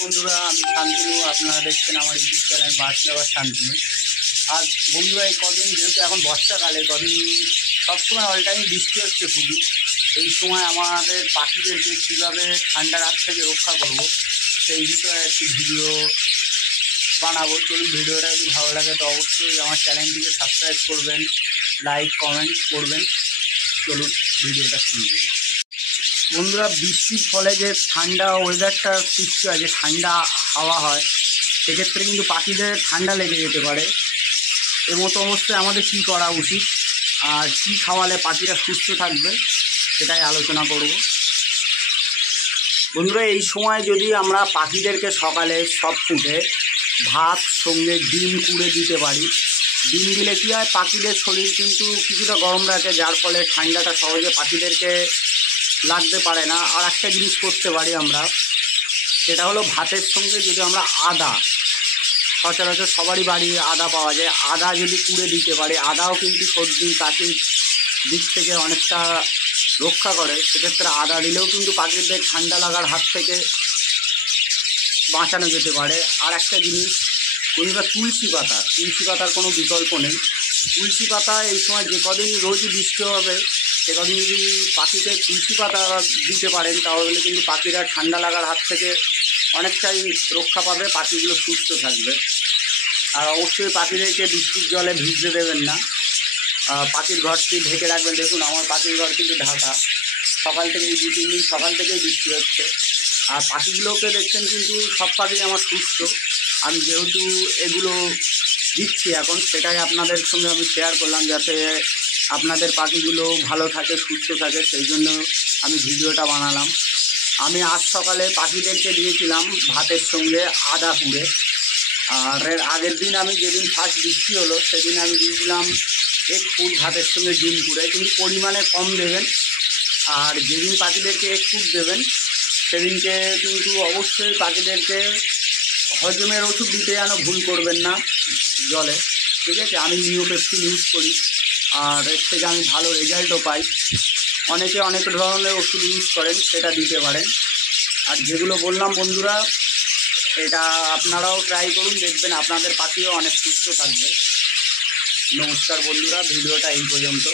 বন্ধুরা, আমি শান্তনু। আপনারা দেখছেন আমার YouTube channel bird lover Shantanu. আর বন্ধুরা, এই কদিন যেহেতু এখন বর্ষাকালে, কদিন সবসময় অল টাইম বৃষ্টি হচ্ছে খুবই। এই সময় আমাদের পাখিদেরকে কীভাবে ঠান্ডার হাত থেকে রক্ষা করব সেই বিষয়ে একটি ভিডিও বানাবো। চলুন, ভিডিওটা যদি ভালো লাগে তো অবশ্যই আমার চ্যানেলটিকে সাবস্ক্রাইব করবেন, লাইক কমেন্ট করবেন। চলুন ভিডিওটা শুরু করি। বন্ধুরা, বৃষ্টির ফলে যে ঠান্ডা ওয়েদারটা সৃষ্টি হয়, যে ঠান্ডা হাওয়া হয়, সেক্ষেত্রে কিন্তু পাখিদের ঠান্ডা লেগে যেতে পারে। এমতো অবস্থায় আমাদের কী করা উচিত আর কী খাওয়ালে পাখিরা সুস্থ থাকবে সেটাই আলোচনা করব। বন্ধুরা, এই সময় যদি আমরা পাখিদেরকে সকালে সব ফুটে ভাত সঙ্গে ডিম কুড়ে দিতে পারি, ডিম দিলে কী হয়, পাখিদের শরীর কিন্তু কিছুটা গরম রাখে, যার ফলে ঠান্ডাটা সহজে পাখিদেরকে লাগতে পারে না। আর একটা জিনিস করতে পারি আমরা, সেটা হলো ভাতের সঙ্গে যদি আমরা আদা, সচরাচর সবারই বাড়ি আদা পাওয়া যায়, আদা যদি কুড়ে দিতে পারি, আদাও কিন্তু সর্দি কাশির দিক থেকে অনেকটা রক্ষা করে। সেক্ষেত্রে আদা দিলেও কিন্তু পাখিদের ঠান্ডা লাগার হাত থেকে বাঁচানো যেতে পারে। আর একটা জিনিস বন্ধুরা, তুলসী পাতার কোনো বিকল্প নেই। তুলসী পাতা এই সময় যে কদিন রোজই বৃষ্টি হবে, সে কদিন যদি পাখিকে তুলসী পাতা দিতে পারেন, তাহলে কিন্তু পাখিরা ঠান্ডা লাগার হাত থেকে অনেকটাই রক্ষা পাবে, পাখিগুলো সুস্থ থাকবে। আর অবশ্যই পাখিদেরকে বৃষ্টির জলে ভিজতে দেবেন না, পাখির ঘরটি ঢেকে রাখবেন। দেখুন, আমার পাখির ঘর কিন্তু ঢাকা, সকাল থেকে এই 2-3 দিন সকাল থেকেই বৃষ্টি হচ্ছে। আর পাখিগুলোকে দেখছেন কিন্তু সব পাখি আমার সুস্থ। আমি যেহেতু এগুলো দিচ্ছি এখন, সেটাই আপনাদের সঙ্গে আমি শেয়ার করলাম, যাতে আপনাদের পাখিগুলো ভালো থাকে, সুস্থ থাকে, সেই জন্য আমি ভিডিওটা বানালাম। আমি আজ সকালে পাখিদেরকে দিয়েছিলাম ভাতের সঙ্গে আদা কুড়ে। আর এর আগের দিন আমি যেদিন ফার্স্ট বৃষ্টি হলো, সেদিন আমি দিয়েছিলাম 1 ফুট ভাতের সঙ্গে ডিম কুড়ে, কিন্তু পরিমাণে কম দেবেন। আর যেদিন পাখিদেরকে 1 ফুট দেবেন, সেদিনকে কিন্তু অবশ্যই পাখিদেরকে হজমের ওষুধ দিতে যেন ভুল করবেন না জলে, ঠিক আছে? আমি নিওপেপসিন ইউজ করি, আর এর থেকে আমি ভালো রেজাল্টও পাই। অনেকে অনেক ধরনের ওষুধ ইউজ করেন, সেটা দিতে পারেন। আর যেগুলো বললাম বন্ধুরা, এটা আপনারাও ট্রাই করুন, দেখবেন আপনাদের পাখিও অনেক সুস্থ থাকবে। নমস্কার বন্ধুরা, ভিডিওটা এই পর্যন্ত।